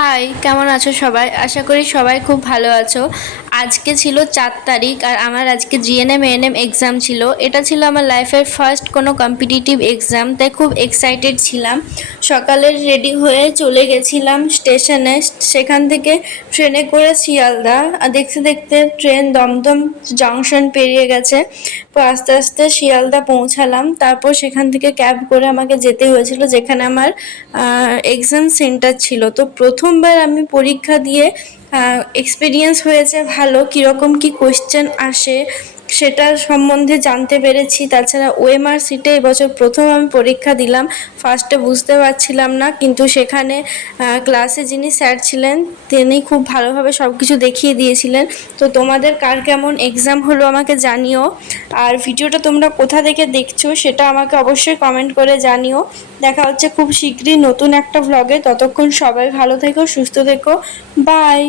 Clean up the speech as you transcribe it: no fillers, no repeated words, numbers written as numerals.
High, কেমন আছো সবাই? আশা করি সবাই খুব ভালো আছো। আজকে ছিল 4 তারিখ আর আমার আজকে জিএনএম এএনএম এক্সাম ছিল। এটা ছিল আমার লাইফের ফার্স্ট কোনো কম্পিটিটিভ এক্সাম, তাই খুব এক্সাইটেড ছিলাম। সকালে রেডি হয়ে চলে গেছিলাম স্টেশনে। সেখান থেকে ট্রেনে করে শিয়ালদা, আর দেখতে দেখতে ট্রেন দমদম জংশন পেরিয়ে গেছে। তো আস্তে আস্তে শিয়ালদা পৌঁছালাম। তারপর সেখান থেকে ক্যাব করে আমাকে যেতে হয়েছিল যেখানে আমার এক্সাম সেন্টার ছিল। তো প্রথমবার আমি পরীক্ষা দিয়ে এক্সপিরিয়েন্স হয়েছে ভালো, কীরকম কী কোয়েশ্চেন আসে সেটার সম্বন্ধে জানতে পেরেছি। তাছাড়া ওএমআর সিটে এবছর প্রথম আমি পরীক্ষা দিলাম। ফার্স্টে বুঝতে পারছিলাম না, কিন্তু সেখানে ক্লাসে যিনি স্যার ছিলেন তিনি খুব ভালোভাবে সব কিছু দেখিয়ে দিয়েছিলেন। তো তোমাদের কার কেমন এক্সাম হলো আমাকে জানিও। আর ভিডিওটা তোমরা কোথা থেকে দেখছো সেটা আমাকে অবশ্যই কমেন্ট করে জানিও। দেখা হচ্ছে খুব শীঘ্রই নতুন একটা ভ্লগে। ততক্ষণ সবাই ভালো থেকো, সুস্থ থেকো। বাই।